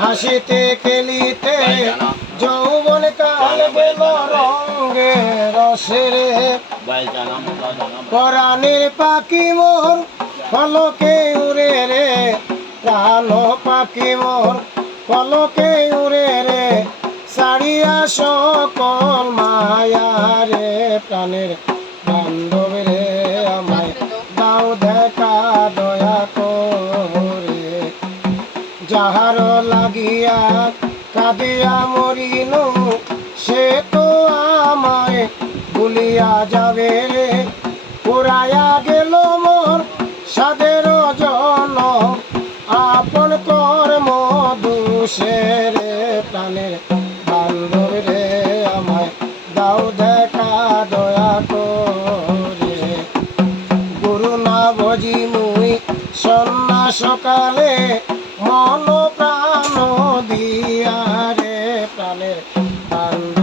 হাসিতে খেলিতে যৌবন কাল গেল রঙ্গে রসেরে। পরাণের পাখি মোর ফলকে উড়ে রে। প্রাণ পাখি মোর ফলকে উড়ে রে। সারিয়া সকল মায়া প্রাণের বান্ধব যাহার লাগিয়া কাঁদিয়া মরিল, সে তো আমায় ভুলিয়া যাবে রে। পুরাইয়া গেল মোর সাদের জন আপন কর্ম দুষে রে প্রাণের বান্ধব রে। আমায় দাও দেখা দয়া করে। গুরু না ভজি মুই সন্না সকালে মন প্রাণ দিয়া রে প্রাণের বান্ধব